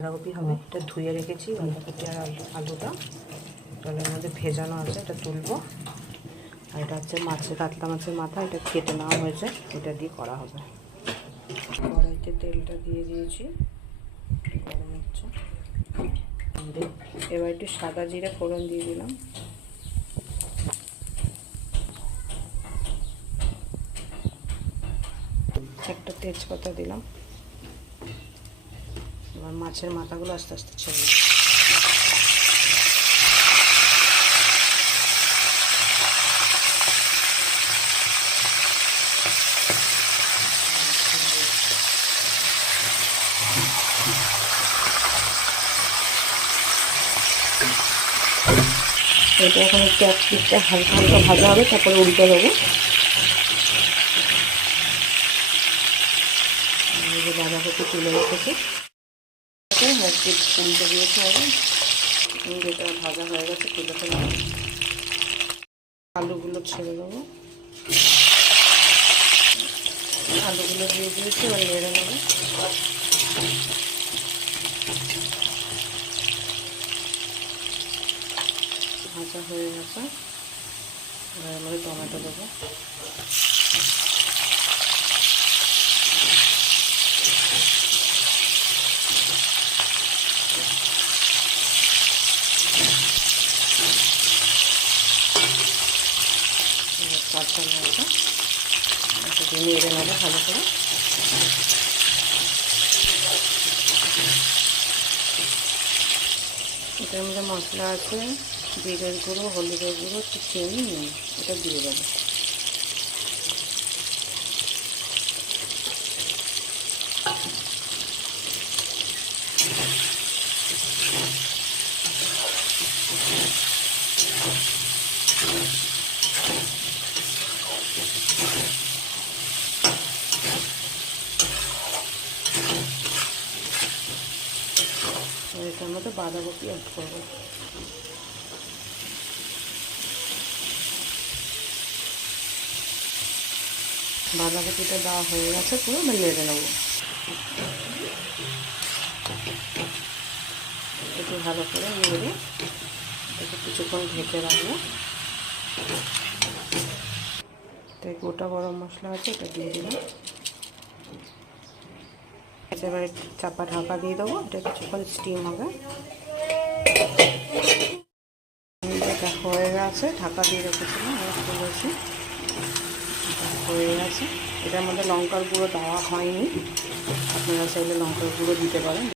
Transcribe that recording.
বাঁধাকপি হবে, এটা ধুয়ে রেখেছি। বাঁধাকপি আর আলুটা জলের মধ্যে ভেজানো আছে, এটা তুলবো। আর এটা হচ্ছে কাতলা মাছের মাথা, এটা কেটে নেওয়া হয়েছে, এটা দিয়ে করা হবে। কড়াইতে তেলটা দিয়ে দিয়েছি, গরম হচ্ছে। এবার একটু সাদা জিরে ফোড়ন দিয়ে দিলাম। একটা তেজপাতা দিলাম। এবার মাছের মাথাগুলো আস্তে আস্তে ছেড়ে দিলাম। এটা এখন একটু এক পিঠটা হালকা হালকা ভাজা হবে, তারপরে উল্টে দেবো। বাঁধাকপি তুলে রেখেছি, এক পিঠ উল্টে দিয়েছে হবে। যেটা ভাজা হয়ে গেছে তুলে ফেলবো। আলুগুলো ছেড়ে দেবো, আলুগুলো দিয়ে দিয়েছি, এবার নেড়ে নেবো। ভাজা হয়ে গেছে, এবার আমরা টমেটো দেবো। কাঁচা লঙ্কা এটা দিয়ে নেড়ে নেবো ভালো করে। এটার মধ্যে মশলা আছে, জিরের গুঁড়ো, হলুদের গুঁড়ো, চিনি, নুন, এটা দিয়ে দেবো। এটার মধ্যে বাঁধাকপি অ্যাড করবো। বাঁধাকপিটা দেওয়া হয়ে গেছে, পুরো আমি নেড়ে নেবো। একটু ভালো করে নেড়ে একটু কিছুক্ষণ ঢেকে রাখবো। তাই গোটা গরম মশলা আছে, এটা দিয়ে দিলাম। এবারে চাপা ঢাকা দিয়ে দেবো, এটা কিছুক্ষণ স্টিম হবে। এটা হয়ে গেছে, ঢাকা দিয়ে রেখেছিলাম, তুলেছি, হয়ে গেছে। এটার মধ্যে লঙ্কার গুঁড়ো দেওয়া হয়নি, আপনারা চাইলে লঙ্কার গুঁড়ো দিতে পারেন।